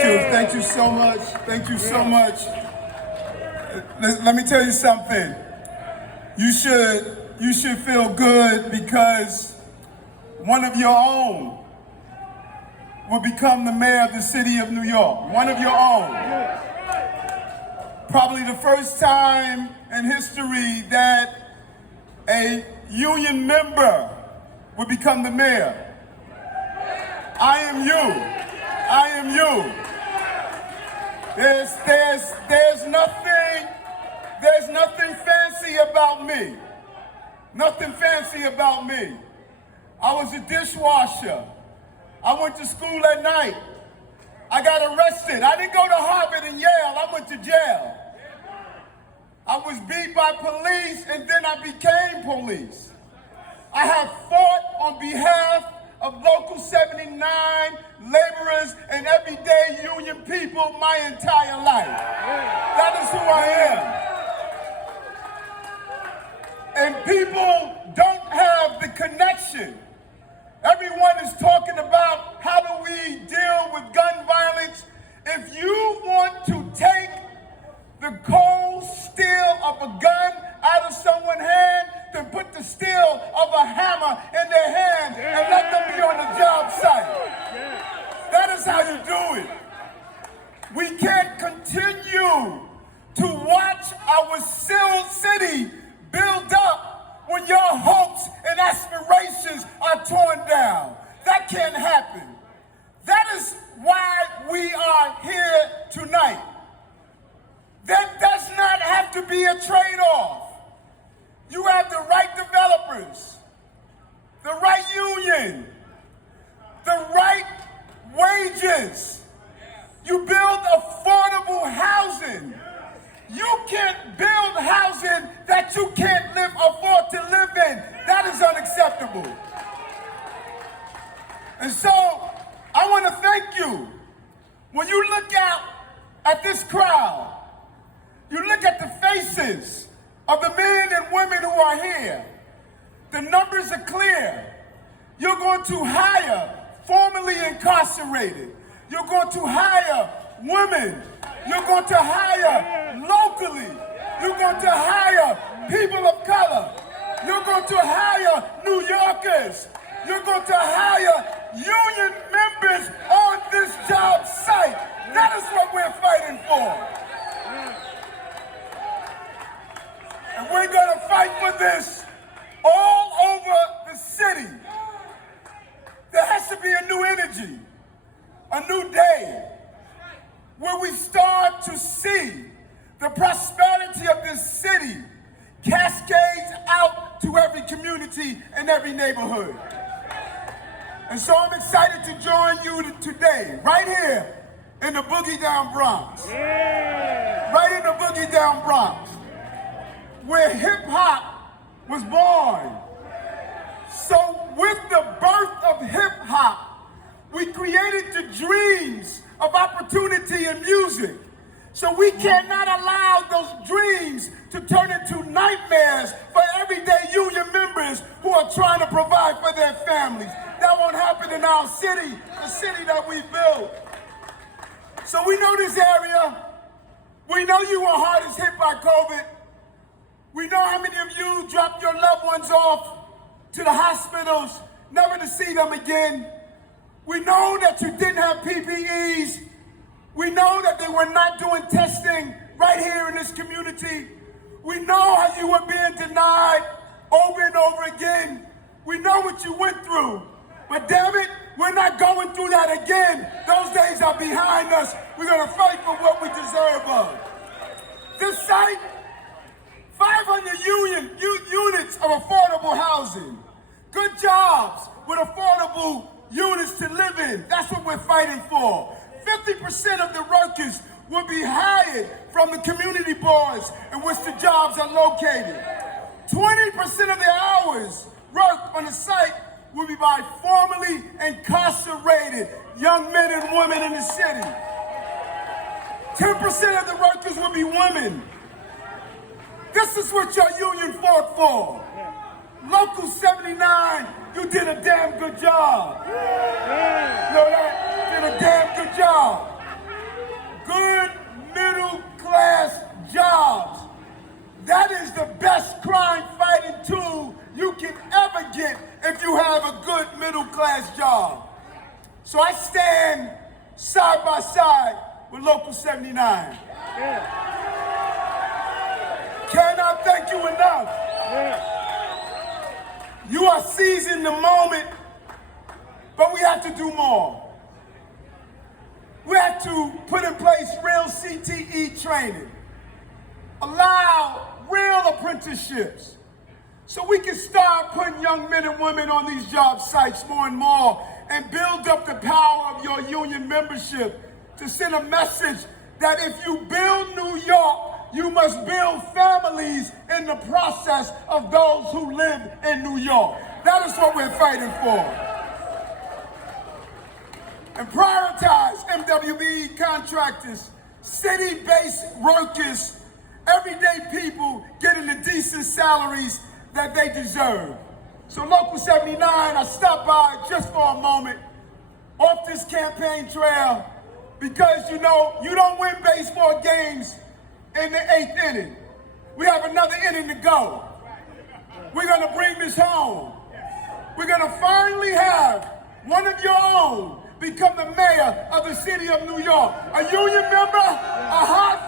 Thank you so much. Thank you so much. Let me tell you something. You should feel good because one of your own will become the mayor of the city of New York. One of your own. Probably the first time in history that a union member will become the mayor. I am you. I am you. There's nothing fancy about me. Nothing fancy about me. I was a dishwasher. I went to school at night. I got arrested. I didn't go to Harvard and Yale. I went to jail. I was beat by police and then I became police. I have fought on behalf of Local 79, laborers, and everyday union people my entire life. That is who I am. And people don't have the connection. Everyone is talking about how do we deal with gun violence. If you want to take the cold steel of a gun out of someone's hand, then put the steel of a hammer in their hand and let them be on the job site. That is how you do it. We can't continue to watch our city build up when your hopes and aspirations are torn down. That can't happen. That is why we are here tonight. That does not have to be a trade-off. You have the right developers, the right union, the right wages. You build affordable housing. You can't build housing that you can't afford to live in. That is unacceptable. And so, I want to thank you. When you look out at this crowd, you look at the faces of the men and women who are here. The numbers are clear. You're going to hire formerly incarcerated. You're going to hire women. You're going to hire locally. You're going to hire people of color. You're going to hire New Yorkers. You're going to hire union members on this job site. That is what we're fighting for. And we're going to fight for this all over the city. There has to be a new energy, a new day, where we start to see the prosperity of this city cascades out to every community and every neighborhood. And so I'm excited to join you today, right here in the Boogie Down Bronx. Right in the Boogie Down Bronx, where hip-hop was born. So with the birth of hip-hop, we created the dreams of opportunity in music. So we cannot allow those dreams to turn into nightmares for everyday union members who are trying to provide for their families. That won't happen in our city, the city that we built. So we know this area. We know you were hardest hit by COVID. We know how many of you dropped your loved ones off to the hospitals, never to see them again. We know that you didn't have PPEs. We know that they were not doing testing right here in this community. We know how you were being denied over and over again. We know what you went through. But damn it, we're not going through that again. Those days are behind us. We're going to fight for what we deserve of. This site, 500 units of affordable housing. Good jobs with affordable units to live in. That's what we're fighting for. 50% of the workers will be hired from the community boards in which the jobs are located. 20% of the hours worked on the site will be by formerly incarcerated young men and women in the city. 10% of the workers will be women. This is what your union fought for. Local 79, you did a damn good job. You know that? Did a damn good job. the best crime-fighting tool you can ever get if you have a good middle-class job. So I stand side by side with Local 79. Cannot thank you enough. You are seizing the moment, but we have to do more. We have to put in place real CTE training, allow real apprenticeships, so we can start putting young men and women on these job sites more and more and build up the power of your union membership to send a message that if you build New York, you must build families in the process of those who live in New York. That is what we're fighting for. And prioritize MWBE contractors, city-based workers, everyday people getting the decent salaries that they deserve. So Local 79, I stopped by just for a moment off this campaign trail because, you know, you don't win baseball games in the 8th inning. We have another inning to go. We're going to bring this home. We're going to finally have one of your own become the mayor of the city of New York. A union member, a hard